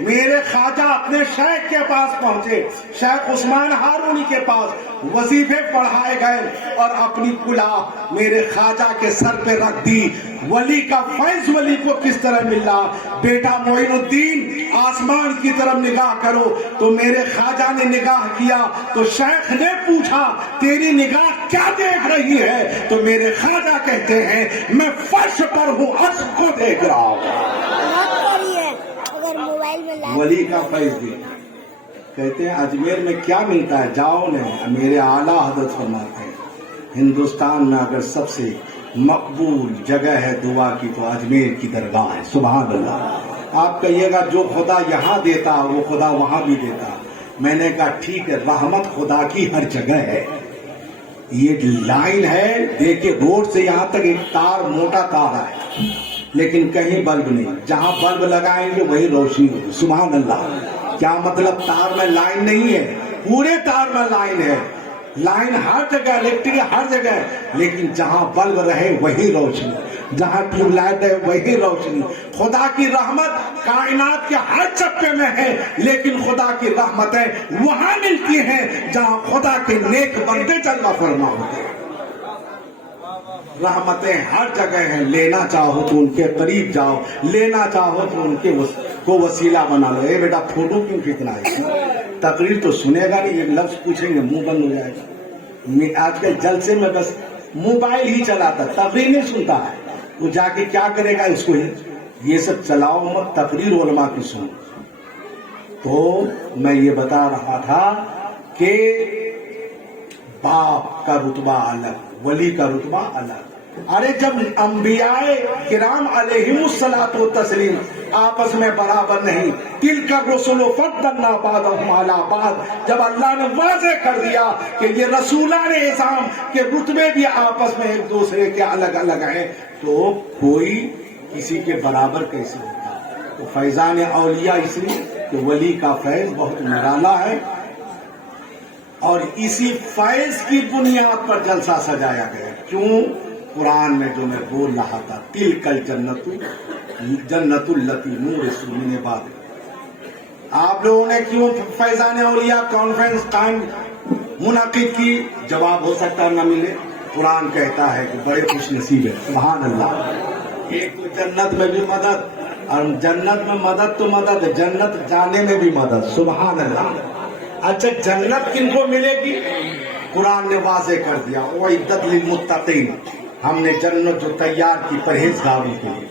میرے خواجہ اپنے شیخ کے پاس پہنچے، شیخ عثمان ہارونی کے پاس، وظیفے پڑھائے گئے اور اپنی کلاه میرے خواجہ کے سر پہ رکھ دی۔ ولی کا فیض ولی کو کس طرح ملا؟ بیٹا معین الدین آسمان کی طرف نگاہ کرو، تو میرے خواجہ نے نگاہ کیا تو شیخ نے پوچھا تیری نگاہ کیا دیکھ رہی ہے؟ تو میرے خواجہ کہتے ہیں میں فرش پر ہوں، عرش کو دیکھ رہا ہوں۔ ولی کا فیض دی، کہتے ہیں اجمیر میں کیا ملتا ہے؟ جاؤ نہیں، میرے اعلیٰ حضرت فرماتے ہیں ہندوستان میں اگر سب سے مقبول جگہ ہے دعا کی تو اجمیر کی درگاہ ہے۔ سبحان اللہ۔ آپ کہیے گا جو خدا یہاں دیتا وہ خدا وہاں بھی دیتا۔ میں نے کہا ٹھیک ہے، رحمت خدا کی ہر جگہ ہے۔ یہ لائن ہے، دیکھیں روڈ سے یہاں تک ایک تار، موٹا تار ہے، لیکن کہیں بلب نہیں، جہاں بلب لگائیں گے وہی روشنی ہوگی۔ سبحان اللہ۔ کیا مطلب؟ تار میں لائن نہیں ہے، پورے تار میں لائن ہے، لائن ہر جگہ، الیکٹرک ہر جگہ، لیکن جہاں بلب رہے وہی روشنی، جہاں ٹیوب لائٹ ہے وہی روشنی۔ خدا کی رحمت کائنات کے ہر چپے میں ہے، لیکن خدا کی رحمتیں وہاں ملتی ہیں جہاں خدا کے نیک بندے جلوہ فرما ہوتے ہیں۔ رحمتیں ہر جگہ ہیں، لینا چاہو تو ان کے قریب جاؤ، لینا چاہو تو ان کے کو وسیلہ بنا لو۔ اے بیٹا فوٹو کیوں کھینچنا ہے؟ تقریر تو سنے گا نہیں، ایک لفظ پوچھیں گے منہ بند ہو جائے گا۔ آج کل جلسے میں بس موبائل ہی چلاتا، تقریر نہیں سنتا ہے، وہ جا کے کیا کرے گا؟ اس کو یہ سب چلاؤ مت، تقریر علماء کی سنو۔ تو میں یہ بتا رہا تھا کہ باپ کا رتبہ الگ، ولی کا رتبہ الگ۔ ارے جب انبیاء کرام علیہم الصلاۃ والتسلیم آپس میں برابر نہیں، تلک الرسل فضلنا بعضهم علی بعض، جب اللہ نے واضح کر دیا کہ یہ رسولان اعظام کے رتبے بھی آپس میں ایک دوسرے کے الگ الگ ہیں، تو کوئی کسی کے برابر کیسے ہوتا؟ تو فیضان اولیاء اس لیے کہ ولی کا فیض بہت نرالا ہے، اور اسی فیض کی بنیاد پر جلسہ سجایا گیا۔ کیوں؟ قرآن میں جو میں بول رہا تھا، تلک الجنت جنت التی نورث من عبادنا۔ آپ لوگوں نے کیوں فیضان اولیاء کانفرنس قائم منعقد کی؟ جواب ہو سکتا نہ ملے، قرآن کہتا ہے کہ بڑے خوش نصیب ہے۔ سبحان اللہ۔ ایک تو جنت میں بھی مدد، اور جنت میں مدد تو مدد ہے، جنت جانے میں بھی مدد۔ سبحان اللہ۔ اچھا جنت کن کو ملے گی؟ قرآن نے واضح کر دیا، اعدت للمتقین، ہم نے جنت جو تیار کی پرہیزگاروں کے لیے،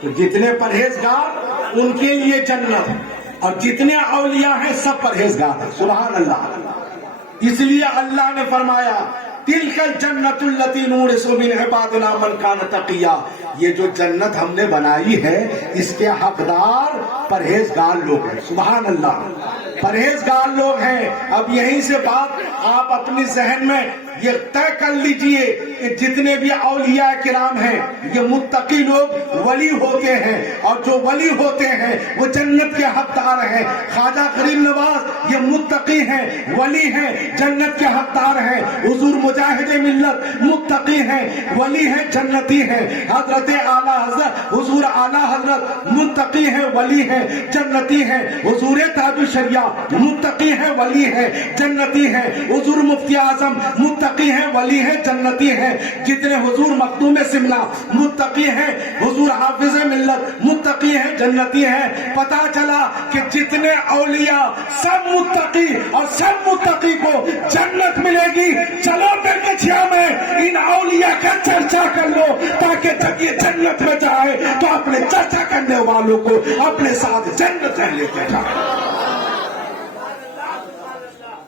تو جتنے پرہیزگار ان کے لیے جنت ہے، اور جتنے اولیاء ہیں سب پرہیزگار ہیں۔ سبحان اللہ۔ اس لیے اللہ نے فرمایا تلک الجنت التی نورث من عبادنا من کان تقیا، یہ جو جنت ہم نے بنائی ہے اس کے حقدار پرہیزگار لوگ ہیں۔ سبحان اللہ، پرہیزگار لوگ ہیں۔ اب یہیں سے بات آپ اپنی ذہن میں یہ طے کر لیجئے کہ جتنے بھی اولیاء کرام ہیں یہ متقی لوگ ولی ہوتے ہیں، اور جو ولی ہوتے ہیں وہ جنت کے حقدار ہیں۔ خواجہ غریب نواز یہ متقی ہیں، ولی ہیں، جنت کے حقدار ہیں۔ حضور مجاہد ملت متقی ہیں، ولی ہیں، جنتی ہیں۔ حضرت اعلیٰ حضرت حضور اعلیٰ حضرت متقی ہیں، ولی ہیں، جنتی ہیں۔ حضور تاج الشریعہ متقی ہیں، ولی ہیں، جنتی ہیں۔ حضور مفتی اعظم متقی ہیں، ولی ہیں، جنتی ہیں۔ جتنے حضور مخدوم سملہ متقی ہیں، حضور حافظ ملت متقی ہیں، جنتی ہیں۔ پتا چلا کہ جتنے اولیاء سب متقی، اور سب متقی کو جنت ملے گی۔ چلو پھر کچھیا میں ان اولیاء کا چرچا کر لو، تاکہ جب یہ جنت میں جائے تو اپنے چرچا کرنے والوں کو اپنے ساتھ جنت میں لے کے جائے۔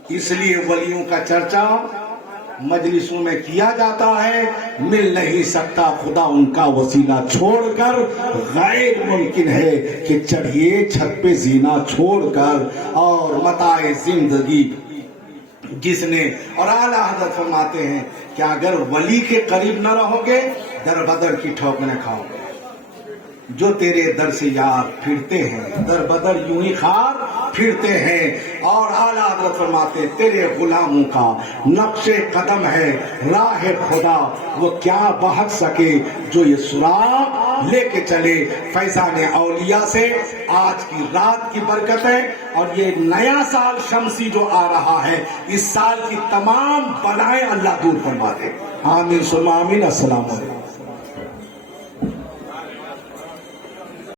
اس لیے ولیوں کا چرچا مجلسوں میں کیا جاتا ہے۔ مل نہیں سکتا خدا ان کا وسیلہ چھوڑ کر، غیر ممکن ہے کہ چڑھیے چھت پہ زینہ چھوڑ کر، اور متاع زندگی جس نے، اور اعلیٰ حضرت فرماتے ہیں کہ اگر ولی کے قریب نہ رہو گے در بدر کی ٹھوکریں کھاؤ گے۔ جو تیرے در سے یار پھرتے ہیں در بدر یوں ہی خار پھرتے ہیں اور اعلیٰ حضرت فرماتے تیرے غلاموں کا نقش قدم ہے راہ خدا، وہ کیا بہت سکے جو یہ سراغ لے کے چلے۔ فیضان اولیاء سے آج کی رات کی برکت ہے، اور یہ نیا سال شمسی جو آ رہا ہے، اس سال کی تمام بلائیں اللہ دور فرما دے۔ آمین ثم آمین۔ السلام علیکم۔